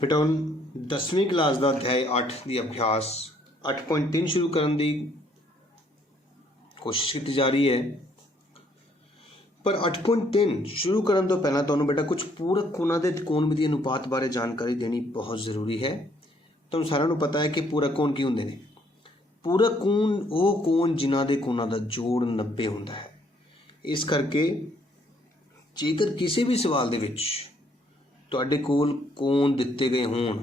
बेटा हुण 10वीं क्लास का अध्याय 8 की अभ्यास 8.3 शुरू करने की कोशिश की जा रही है। पर 8.3 शुरू करने तो पहला तुहानूं बेटा कुछ पूरक कोणां दे त्रिकोणमितीय अनुपात बारे जानकारी देनी बहुत ज़रूरी है। तुहानूं सारिआं नूं पता है कि पूरक कोण की हुंदे ने। पूरक कोण वो कोण जिन्हां दे कोणां दा जोड़ 90 हुंदा है। इस करके जेकर किसी भी सवाल दे विच तुहाडे कोल कोण दिते गए होण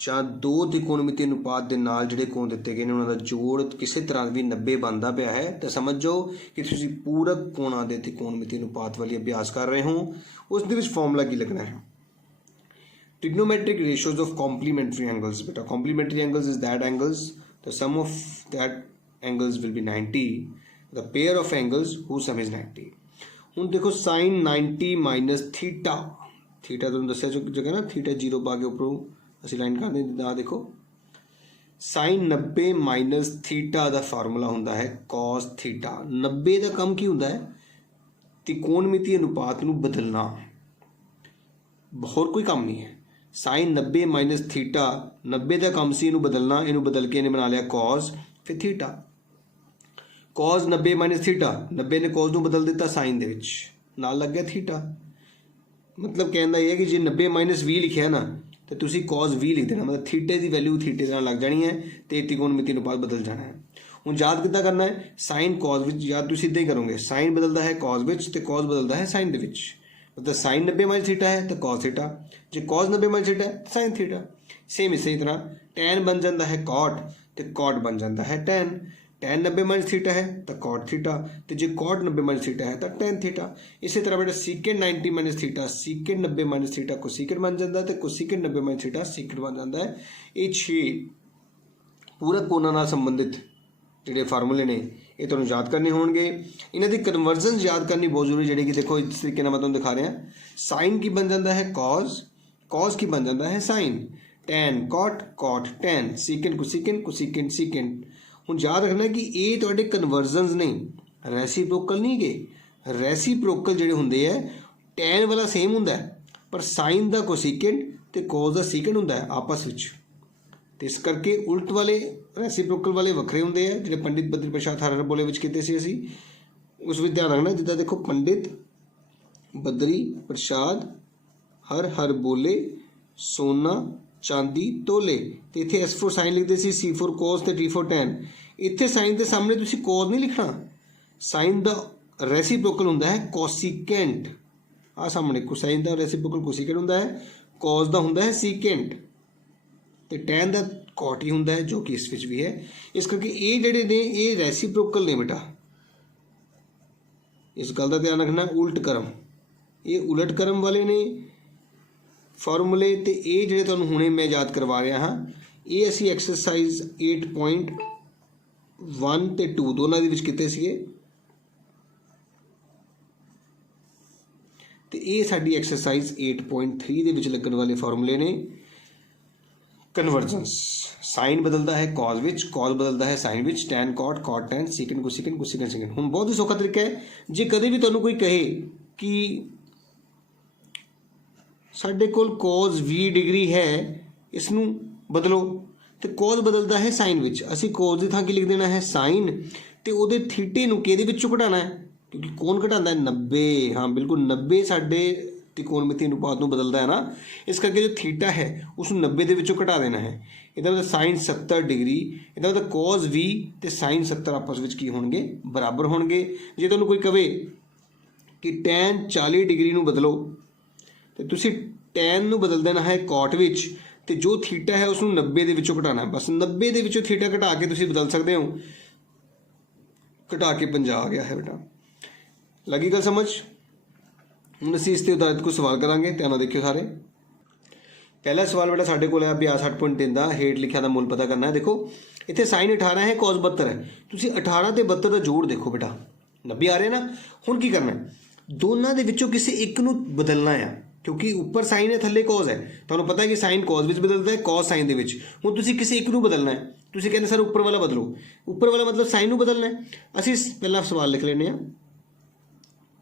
ਜਾਂ दो त्रिकोणमितीय अनुपात के नाल जिहड़े कोण दिते गए ने उन्हां दा जोड़ किसी तरह भी 90 बनता पिया है तो समझ जाओ कि तुसीं पूरक कोणां दे त्रिकोणमितीय अनुपात वाली अभ्यास कर रहे हो। उस दे विच फॉर्मूला की लगना है trigonometric ratios of complementary angles. बेटा complementary angles is that angles the sum of that angles will be 90 the pair of angles who sum is 90। हुण देखो साइन 90 माइनस थीटा थीटा तुहानूं दस्सिआ जो है ना थीटा 0 पा के उपरों असीं लाइन कर दें। आ देखो साइन 90 माइनस थीटा का फार्मूला हुंदा है कॉस थीटा। 90 का काम की हुंदा है त्रिकोणमितीय अनुपात नूं बदलना, होर कोई काम नहीं है। साइन 90 माइनस थीटा 90 का काम सी इनू बदलना, इनू बदल के इन्हें बना लिया कॉस फिर थीटा। कॉस 90 माइनस थीटा 90 ने कॉस नूं बदल दिता साइन दे विच नाल लग गया थीटा। मतलब कहना यह है कि जे 90 माइनस 20 लिखिया ना तो तुसी कॉस 20 लिख देना, मतलब थीटे की वैल्यू थीटे नाल लग जानी है तो त्रिकोणमितीय अनुपात बदल जाना है। हुण याद किद्दां करना है साइन कॉस विच याद तुसीं इदां ही करोगे साइन बदलता है कॉस विच ते कॉस बदलता है साइन दे विच। मतलब साइन 90 माइनस थीटा है तो कॉस थीटा, जो कॉस 90 माइनस थीटा है तो साइन थीटा। सेम इसी तरह टैन बन जाता है कॉट तो कॉट बन जाता है टैन। टैन 90 माइनस थीटा है तो कॉट थीटा, तो जो कॉट 90 माइनस थीटा है तो टैन थीटा। इसी तरह बेटा सीकेंड 90 माइनस थीटा सीकेंड 90 माइनस थीटा को सीकेंड बन जाता है तो कोसीकेंड 90 माइनस थीटा सीकेंड बन जाता है। ये 6 पूरक कोणां नाल संबंधित जिहड़े फार्मूले ने ये तुहानूं याद करने होणगे। इन्हां दी कन्वर्जन याद करनी बहुत जरूरी, जिहड़ी कि देखो इस तरीके नाल मैं तुहानूं दिखा रहा। साइन की बन जाता है कॉस, कॉस की बन जाता है sine, tan cot cot tan, secant cosecant cosecant secant. हुण याद रखना कि ये तुहाडे कन्वर्जनस नहीं, रेसिप्रोकल नहीं गए। रेसिप्रोकल जिहड़े हुंदे है टैन वाला सेम हुंदा है पर साइन दा कोसीकेंड ते कॉस दा सीकेंड हुंदा है आपस विच। तो इस करके उल्ट वाले रेसिप्रोकल वाले वखरे होंगे है जो पंडित बद्री प्रसाद हर बोले विच कीते सी असी उस विच ध्यान रखना। जिदा देखो पंडित बद्री प्रसाद हर बोले सोना चांदी तोले, तो इत्थे S फॉर साइन लिखते सी, C फॉर कोस ते T फॉर टैन। इत्थे साइन के सामने तुसी कोस नहीं लिखना, साइन दा रेसिप्रोकल हुंदा है कोसिकेंट। आ सामने कोसाइन दा रेसिप्रोकल कोसिकेंट हुंदा है, कोस दा हुंदा है सीकेंट ते टैन दा कॉट ही हुंदा है जो कि इस विच भी है। इस करके ये जिहड़े ने ये रेसिप्रोकल ने बेटा, इस गल का ध्यान रखना। उल्ट क्रम ये उलट क्रम वाले ने फार्मूले, तो ये जिहड़े तुहानूं हुणे मैं याद करवा रहा हाँ ये असी एक्सरसाइज 8.1 ते 2 दोनों दे विच कीते सीगे। तो ये साडी एक्सरसाइज 8.3 दे विच लगन वाले फार्मूले ने। कन्वर्जेंस साइन बदलता है कॉस विच, कॉस बदलता है साइन विच, tan cot cot tan, secant cosecant cosecant secant. हुण बहुत ही सौखा तरीका है। जे कदे भी तुहानूं कोई कहे कि साडे कोल कॉस 20 डिग्री है इसनूं बदलो, तो कॉस बदलता है साइन विच, असी कॉस की थां की लिख देना है साइन, तो उहदे थीटे नूं किहदे विचों घटाना है क्योंकि कौन घटाता है 90। हाँ बिल्कुल 90 साडे त्रिकोणमितीय अनुपात नूं बदलता है ना, इस करके जो थीटा है उसनूं 90 दे विचों घटा देना है। इहदा मतलब साइन 70 डिग्री, इहदा मतलब कॉस 20 ते साइन 70 आपस विच की होणगे बराबर होणगे। जे तुहानूं कोई कहे कि टैन 40 डिग्री नूं बदलो तो तुसी टैन नूं बदल देना है कॉट विच, ते जो थीटा है उसनूं 90 दे विचों घटाना है। बस 90 दे विचों थीटा घटा के तुसी बदल सकते हो, घटा के 50 आ गया है बेटा। लगी गल समझ। हुण असीं इस ते उदाहरण को सवाल करांगे, ध्यान नाल देखियो सारे। पहला सवाल बेटा साडे कोल है अभ्यास 8.3 दा, हेठ लिखिया दा मुल पता करना है। देखो इत्थे साइन 18 है कॉस 72 है, तुसी 18 ते 72 का जोड़ देखो बेटा 90 आ रहे ना। हुण की करना है दोनों दे विचों किसी एक नूं बदलना है क्योंकि ऊपर साइन है थल्ले कॉस है। तुहानूं पता है कि साइन कॉस विच बदलता है कॉस साइन दे विच। हुण तुसी किसी एक नूं बदलना है, तुसी कहंदे सर ऊपर वाला बदलो, ऊपर वाला मतलब साइन नूं बदलना है। असीं पहला सवाल लिख लैंदे हां